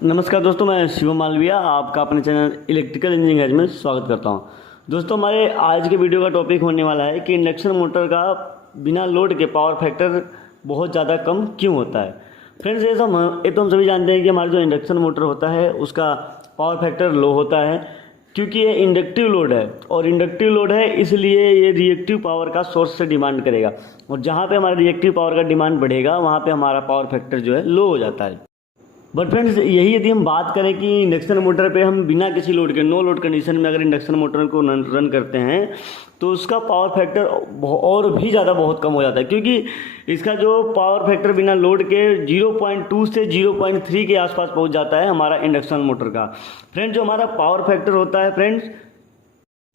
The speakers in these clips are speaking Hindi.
नमस्कार दोस्तों, मैं शिवम मालविया आपका अपने चैनल इलेक्ट्रिकल इंजीनियरिंग में स्वागत करता हूं। दोस्तों, हमारे आज के वीडियो का टॉपिक होने वाला है कि इंडक्शन मोटर का बिना लोड के पावर फैक्टर बहुत ज़्यादा कम क्यों होता है। फ्रेंड्स, ये तो हम सभी जानते हैं कि हमारा जो इंडक्शन मोटर होता है उसका पावर फैक्टर लो होता है क्योंकि ये इंडक्टिव लोड है, और इंडक्टिव लोड है इसलिए ये रिएक्टिव पावर का सोर्स से डिमांड करेगा, और जहाँ पे हमारा रिएक्टिव पावर का डिमांड बढ़ेगा वहाँ पे हमारा पावर फैक्टर जो है लो हो जाता है। बट फ्रेंड्स, यही यदि हम बात करें कि इंडक्शन मोटर पे हम बिना किसी लोड के, नो लोड कंडीशन में अगर इंडक्शन मोटर को रन करते हैं तो उसका पावर फैक्टर और भी ज़्यादा बहुत कम हो जाता है, क्योंकि इसका जो पावर फैक्टर बिना लोड के 0.2 से 0.3 के आसपास पहुंच जाता है हमारा इंडक्शन मोटर का। फ्रेंड्स, जो हमारा पावर फैक्टर होता है फ्रेंड्स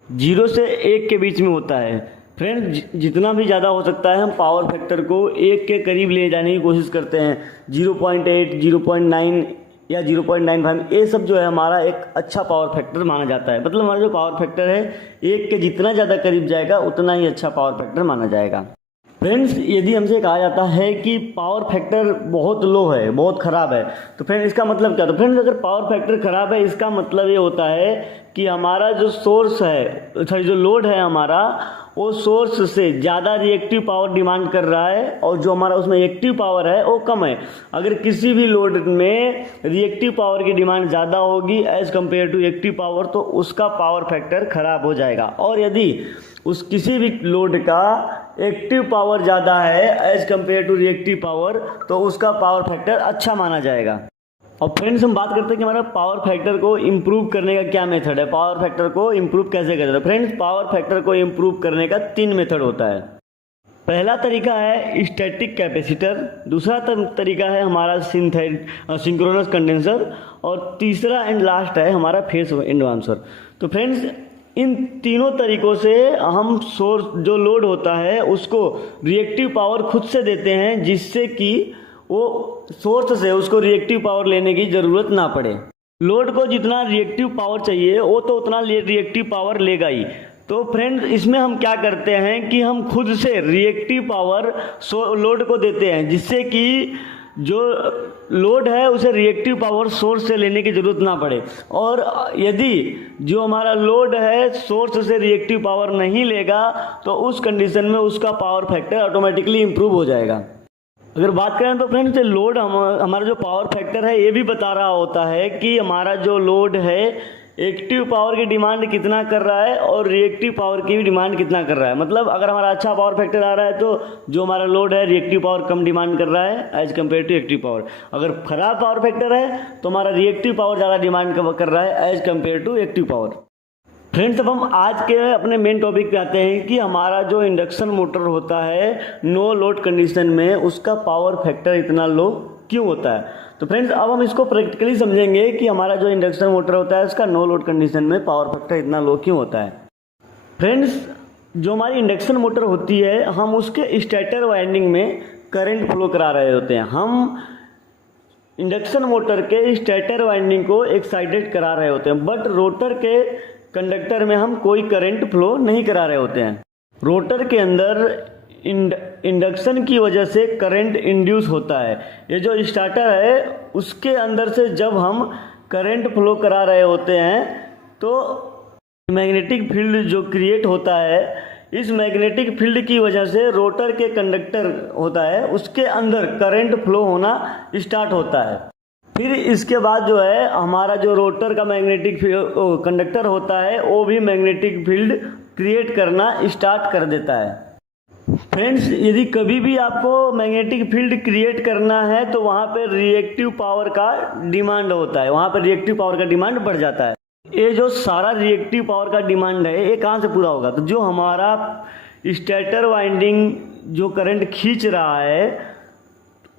0 से 1 के बीच में होता है। फ्रेंड्स, जितना भी ज़्यादा हो सकता है हम पावर फैक्टर को 1 के करीब ले जाने की कोशिश करते हैं। 0.8, 0.9 या 0.95 ये सब जो है हमारा एक अच्छा पावर फैक्टर माना जाता है। मतलब हमारा जो पावर फैक्टर है 1 के जितना ज़्यादा करीब जाएगा उतना ही अच्छा पावर फैक्टर माना जाएगा। फ्रेंड्स, यदि हमसे कहा जाता है कि पावर फैक्टर बहुत लो है, बहुत ख़राब है, तो फ्रेंड्स इसका मतलब क्या? तो फ्रेंड्स, अगर पावर फैक्टर ख़राब है इसका मतलब ये होता है कि हमारा जो सोर्स है, सॉरी जो लोड है हमारा, वो सोर्स से ज़्यादा रिएक्टिव पावर डिमांड कर रहा है और जो हमारा उसमें एक्टिव पावर है वो कम है। अगर किसी भी लोड में रिएक्टिव पावर की डिमांड ज़्यादा होगी as compare to active power, तो उसका पावर फैक्टर खराब हो जाएगा। और यदि उस किसी भी लोड का एक्टिव पावर ज़्यादा है as compare to reactive power, तो उसका पावर फैक्टर अच्छा माना जाएगा। और फ्रेंड्स, हम बात करते हैं कि हमारा पावर फैक्टर को इम्प्रूव करने का क्या मेथड है, पावर फैक्टर को इम्प्रूव कैसे करते हैं। फ्रेंड्स, पावर फैक्टर को इम्प्रूव करने का 3 मेथड होता है। पहला तरीका है स्टैटिक कैपेसिटर, दूसरा तरीका है हमारा सिंक्रोनस कंडेंसर, और तीसरा एंड लास्ट है हमारा फेस एडवांसर। तो फ्रेंड्स, इन तीनों तरीकों से हम सोर्स जो लोड होता है उसको रिएक्टिव पावर खुद से देते हैं, जिससे कि वो सोर्स से उसको रिएक्टिव पावर लेने की ज़रूरत ना पड़े। लोड को जितना रिएक्टिव पावर चाहिए वो तो उतना रिएक्टिव पावर लेगा ही। तो फ्रेंड्स, इसमें हम क्या करते हैं कि हम खुद से रिएक्टिव पावर लोड को देते हैं, जिससे कि जो लोड है उसे रिएक्टिव पावर सोर्स से लेने की ज़रूरत ना पड़े। और यदि जो हमारा लोड है सोर्स से रिएक्टिव पावर नहीं लेगा तो उस कंडीशन में उसका पावर फैक्टर ऑटोमेटिकली इम्प्रूव हो जाएगा। अगर बात करें तो फ्रेंड्स, लोड हमारा जो पावर फैक्टर है ये भी बता रहा होता है कि हमारा जो लोड है एक्टिव पावर की डिमांड कितना कर रहा है और रिएक्टिव पावर की भी डिमांड कितना कर रहा है। मतलब अगर हमारा अच्छा पावर फैक्टर आ रहा है तो जो हमारा लोड है रिएक्टिव पावर कम डिमांड कर रहा है as compare to active power. अगर खराब पावर फैक्टर है तो हमारा रिएक्टिव पावर ज़्यादा डिमांड कर रहा है as compare to active power. Friends, अब हम आज के अपने मेन टॉपिक पे आते हैं कि हमारा जो इंडक्शन मोटर होता है नो लोड कंडीशन में उसका पावर फैक्टर इतना लो क्यों होता है। तो फ्रेंड्स, अब हम इसको प्रैक्टिकली समझेंगे कि हमारा जो इंडक्शन मोटर होता है उसका नो लोड कंडीशन में पावर फैक्टर इतना लो क्यों होता है। फ्रेंड्स, जो हमारी इंडक्शन मोटर होती है हम उसके स्टेटर वाइंडिंग में करंट फ्लो करा रहे होते हैं। हम इंडक्शन मोटर के स्टेटर वाइंडिंग को एक्साइटेड करा रहे होते हैं, बट रोटर के कंडक्टर में हम कोई करंट फ्लो नहीं करा रहे होते हैं। रोटर के अंदर इंडक्शन की वजह से करंट इंड्यूस होता है। ये जो स्टार्टर है उसके अंदर से जब हम करंट फ्लो करा रहे होते हैं तो मैग्नेटिक फील्ड जो क्रिएट होता है, इस मैग्नेटिक फील्ड की वजह से रोटर के कंडक्टर होता है उसके अंदर करंट फ्लो होना स्टार्ट होता है। फिर इसके बाद जो है हमारा जो रोटर का मैग्नेटिक कंडक्टर होता है वो भी मैग्नेटिक फील्ड क्रिएट करना स्टार्ट कर देता है। फ्रेंड्स, यदि कभी भी आपको मैग्नेटिक फील्ड क्रिएट करना है तो वहाँ पे रिएक्टिव पावर का डिमांड होता है, वहाँ पे रिएक्टिव पावर का डिमांड बढ़ जाता है। ये जो सारा रिएक्टिव पावर का डिमांड है ये कहाँ से पूरा होगा? तो जो हमारा स्टेटर वाइंडिंग जो करंट खींच रहा है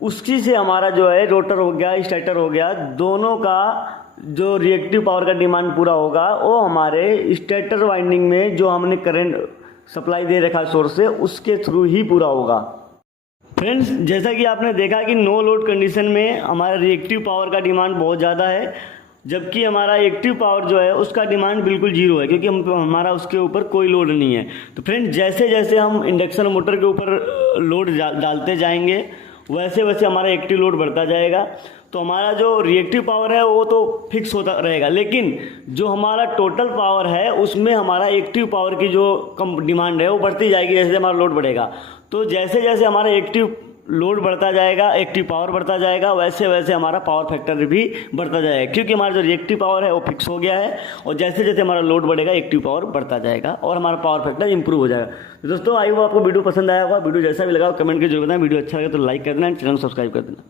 उसकी से हमारा जो है रोटर हो गया स्टेटर हो गया, दोनों का जो रिएक्टिव पावर का डिमांड पूरा होगा वो हमारे स्टेटर वाइंडिंग में जो हमने करंट सप्लाई दे रखा है सोर्स से उसके थ्रू ही पूरा होगा। फ्रेंड्स, जैसा कि आपने देखा कि नो लोड कंडीशन में हमारा रिएक्टिव पावर का डिमांड बहुत ज़्यादा है, जबकि हमारा एक्टिव पावर जो है उसका डिमांड बिल्कुल जीरो है, क्योंकि हमारा उसके ऊपर कोई लोड नहीं है। तो फ्रेंड्स, जैसे जैसे हम इंडक्शन मोटर के ऊपर लोड डालते जाएंगे वैसे वैसे हमारा एक्टिव लोड बढ़ता जाएगा। तो हमारा जो रिएक्टिव पावर है वो तो फिक्स होता रहेगा, लेकिन जो हमारा टोटल पावर है उसमें हमारा एक्टिव पावर की जो कम डिमांड है वो बढ़ती जाएगी जैसे जैसे हमारा लोड बढ़ेगा। तो जैसे जैसे हमारा एक्टिव लोड बढ़ता जाएगा, एक्टिव पावर बढ़ता जाएगा, वैसे वैसे हमारा पावर फैक्टर भी बढ़ता जाएगा, क्योंकि हमारा जो रिएक्टिव पावर है वो फिक्स हो गया है और जैसे जैसे हमारा लोड बढ़ेगा एक्टिव पावर बढ़ता जाएगा और हमारा पावर फैक्टर इंप्रूव हो जाएगा। तो दोस्तों आई वो आपको वीडियो पसंद आया होगा, वीडियो जैसा भी लगा कमेंट करके जरूर बताएं। वीडियो अच्छा लगे तो लाइक कर देना, चैनल सब्सक्राइब कर देना।